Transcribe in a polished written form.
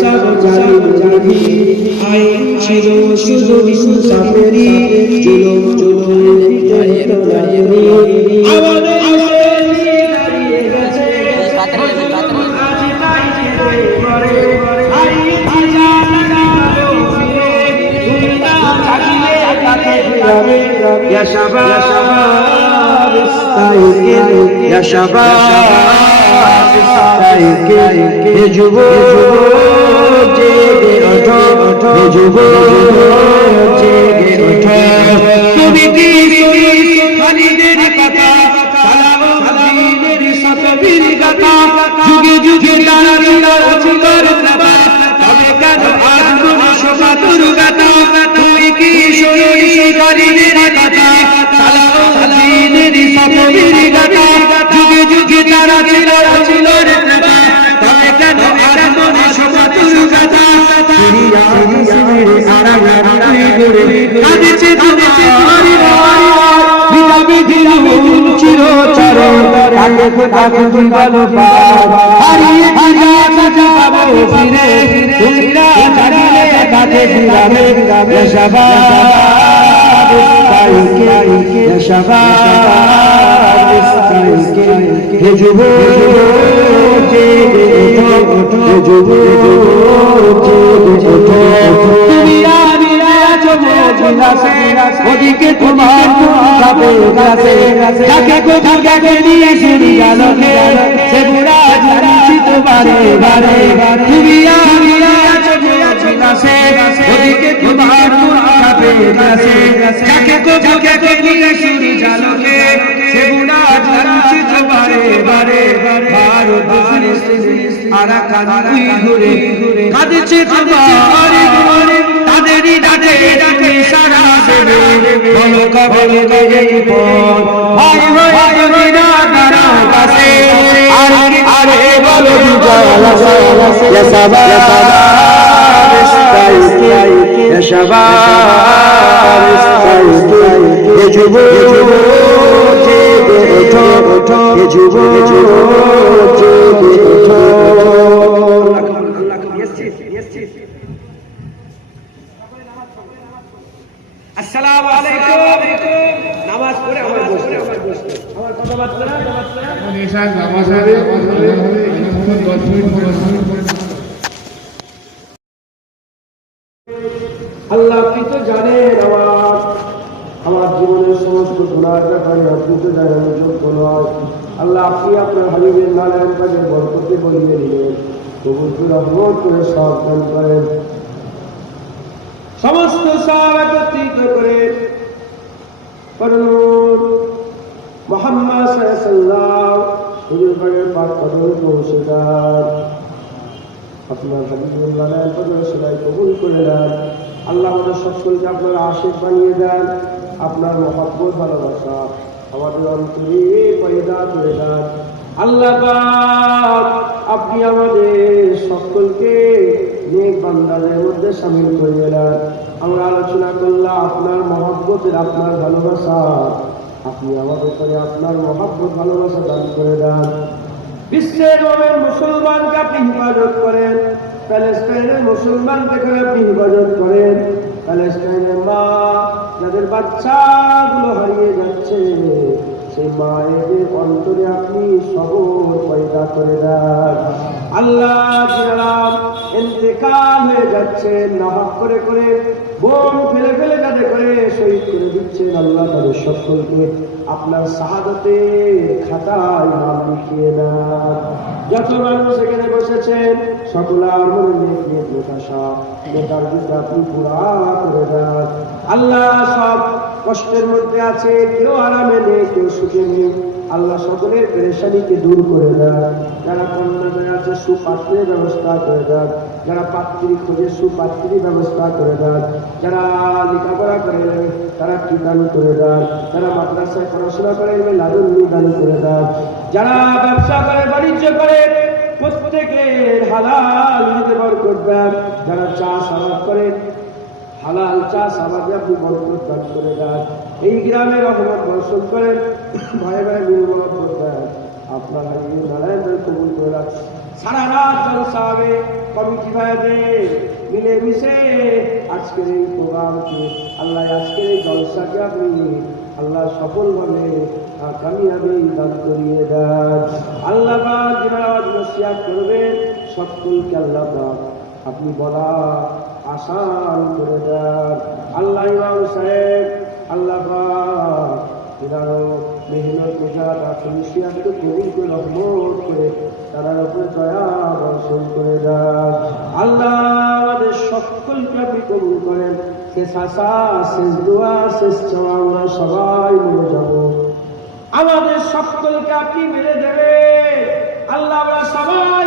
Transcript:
সব জানি আইন ছিল শুধু ইনসাফেরই জুলুম يا شباب استيقظ يا شباب استيقظ يا যুবক জেগে ওঠো হে যুবক জেগে ওঠো তুমি কি খালিদের কথা সালাউদ্দিনের শতবীর গাথা যুগে যুগে তারা ছিল তবে কেন আজ মনে শোকাতুর গাথা তুমি কি খালিদের কথা সালাউদ্দিনের শতবীর গাথা যুগে যুগে তারা ছিল তবে কেন আজ মনে শোকাতুর গাথা কাঁদেছে তোমার চিরচরণ তাকে তাকে ভালো হারিয়ে যাবো ফিরে তুমিরা জানিলে কাছে ফিরাবে হে যুবক জেগে ওঠো হে যুবক জেগে ওঠো তুমি ওদিকে তোমার যাকে কোথাকে নিয়ে শুনি জানকে সে বুড়া জানিছি তোমারে বারে তুমি ওদিকে তোমার যাকে কোথাকে নিয়ে শুনি জানকে সে বুড়া জানিছি তোমারে বারে ভারত আরাকান ঘুরে কাঁদেছে তোমার তাদেরই ডাকে ডাকে সারা দেবে বলো কবল এই পথ ভাই ভাই তুমি না দাঁড়াও কাছে আরে বলো ইয়া শাবাব ইস্তাইকি ইয়া শাবাব ইস্তাইকি হে যুবক জেগে ওঠো হে যুবক জেগে ওঠো আসসালামু আলাইকুম নামাজ পড়ে আমার বসতে আমার কথাবার্তা নিশান নামাজ হবে আল্লাহ আপনি তো জানেন আমার জীবনের সমস্ত গুনাহের ব্যাপারে আপনি তো জানেন যোগ্য নয় আল্লাহ আপনি আপনার হাবিবের নামের কাজে বরকতে বলিয়ে দিলেন কবুল রহমত করে সব দান করেন সমস্ত সব একত্রিত করে করুন মুহাম্মদ সাল্লাল্লাহু হুজুর পাকের পাক কদমে পৌঁছে দেন আপনার হাবিবুল্লাহ এর কদমে সেলাই কবুল করে নেন আল্লাহ আমাদের সকলকে আপনার আশীর্বাদ বানিয়ে দেন আপনার মহব্বত ভালোবাসা আমাদের অন্তরে পয়দা করে দেন আল্লাহ পাক আপনি আমাদের সকলকে নেক বান্দাদের মধ্যে শামিল করে নেন আমরা আলোচনা করলাম আপনার মহব্বতের আপনার ভালোবাসা আপনি আমাদের করে আপনার মহব্বত ভালোবাসা দান করে দেন বিশ্বের মুসলমানকে আপনি হেফাজত করেন প্যালেস্টাইনের মুসলমানকে আপনি হেফাজত করেন প্যালেস্টাইনের মা যাদের বাচ্চাগুলো হারিয়ে যাচ্ছে সেই মায়েদের অন্তরে আপনি সবর পয়দা করে দেন আল্লাহ যারা ইন্তেকাল হয়ে যাচ্ছে নাহক করে করে বোম ফেলে ফেলে যাদের করে শহীদ করে দিচ্ছেন আল্লাহ তাদের সকলকে আপনার শাহাদাতের খাতায় নাম লিখিয়ে দেন যত মানুষ এখানে বসেছেন সকলার মনে নেক প্রত্যাশা নেতার যুদ্ধে আপনি পুরা করে দেন আল্লাহ সব কষ্টের মধ্যে আছে কেউ আরামে নেই কেউ সুখে নেই আল্লাহ সকলের পেরেশানিকে দূর করে দেন যারা কন্যাদের আছে সুপাত্রের ব্যবস্থা করে দেন যারা পাত্রী খোঁজে সুপাত্রী ব্যবস্থা করে দেন যারা লেখাপড়া করে তারা ঠিকানো করে দেন যারা মাদ্রাসায় পড়াশোনা করে লালন নিদান করে দেন যারা ব্যবসা করে বাণিজ্য করে প্রত্যেকের হালাল রিজিকে বরকত দেন যারা চাষ আবাদ করে হালাল চাষ আবাদে আপনি বরকত দান করে দেন এই গ্রামে রহমত বর্ষণ করেন ভাই ভাই বরকত দেন আপনার হাবিবুল নারায়ণদের কবুল করে রাখছে। সারা রাত জলসা হবে, কমিটি ভাইদের মিলে মিশে আজকের এই প্রোগ্রামকে আল্লাহ, আজকের এই জলসাকে আপনি আল্লাহ সফলভাবে কামিয়াবি দান করিয়ে দেন। আল্লাহ পাক যারা নসিহত করবেন সকলকে আল্লাহ পাক আপনি বলা আসান করে দেন। আল্লাহ ইমাম সাহেব আল্লাহ পাক যারা মেহনত গুজার নসিহতকে কবুল করে রহমত করে তার উপরে দয়া বর্ষণ করে দেন। আল্লাহ আমাদের সকলকে আপনি কবুল করেন। শেষ আশা, শেষ দোয়া, শেষ চাওয়া আমরা সবাই মরে যাব, আমাদের সকলকে আপনি মেরে দেবে। আল্লাহ আমরা সবাই